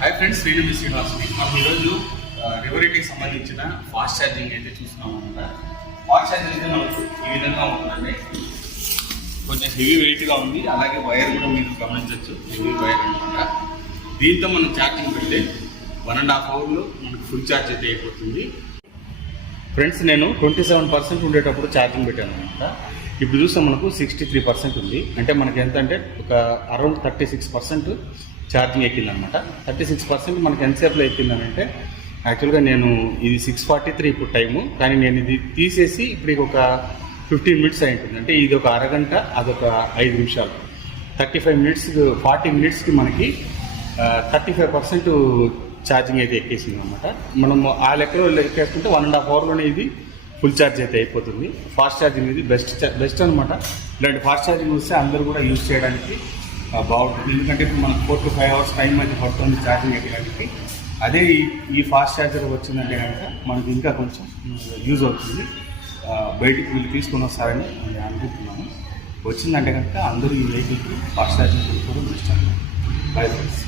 Hi friends, నేను మీ శ్రీనివాసుని. మనం ఈరోజు రివరీకి సంబంధించిన ఫాస్ట్ ఛార్జింగ్ అయితే చూస్తున్నాం అనమాట. ఫాస్ట్ ఛార్జింగ్ అయితే మనకు ఈ విధంగా ఉంటుందండి. కొంచెం హెవీ వెయిట్గా ఉంది, అలాగే వైర్ కూడా మీరు గమనించవచ్చు, హెవీ వైర్ అనమాట. దీంతో మనం ఛార్జింగ్ పెడితే 1.5 అవర్లో మనకు ఫుల్ ఛార్జ్ అయితే అయిపోతుంది. ఫ్రెండ్స్, నేను 27% ఉండేటప్పుడు ఛార్జింగ్ పెట్టాను అనమాట. ఇప్పుడు చూస్తే మనకు 63% ఉంది. అంటే మనకి ఎంత అంటే ఒక అరౌండ్ 36% ఛార్జింగ్ ఎక్కిందనమాట. 36% మనకి ఎంతసేపులో ఎక్కిందని అంటే, యాక్చువల్గా నేను ఇది 6:43 ఇప్పుడు టైము, కానీ నేను ఇది తీసేసి ఇప్పుడు ఒక 15 మినిట్స్ అయి ఉంటుంది. అంటే ఇది ఒక అరగంట, అదొక 5 నిమిషాలు, 35 మినిట్స్, 40 మినిట్స్కి మనకి 35% ఛార్జింగ్ అయితే ఎక్కేసింది అనమాట. మనం ఆ లెక్కలో ఎక్కేసుకుంటే 1.5 అవర్లోనే ఇది ఫుల్ ఛార్జ్ అయితే అయిపోతుంది. ఫాస్ట్ ఛార్జింగ్ ఇది బెస్ట్ అనమాట. ఇలాంటి ఫాస్ట్ ఛార్జింగ్ వస్తే అందరూ కూడా యూజ్ చేయడానికి బాగుంటుంది. ఎందుకంటే ఇప్పుడు మనకు 4 to 5 hours టైం అయితే పడుతుంది ఛార్జింగ్ ఎక్కడానికి. అదే ఈ ఫాస్ట్ ఛార్జర్ వచ్చిందంటే కనుక మనకి ఇంకా కొంచెం యూజ్ అవుతుంది. బయటికి వీళ్ళు తీసుకొని వస్తారని నేను అనుకుంటున్నాను. వచ్చిందంటే కనుక అందరూ ఈ వెహికల్కి ఫాస్ట్ ఛార్జింగ్ కొనుక్కోవడం బెస్ట్. Bye friends.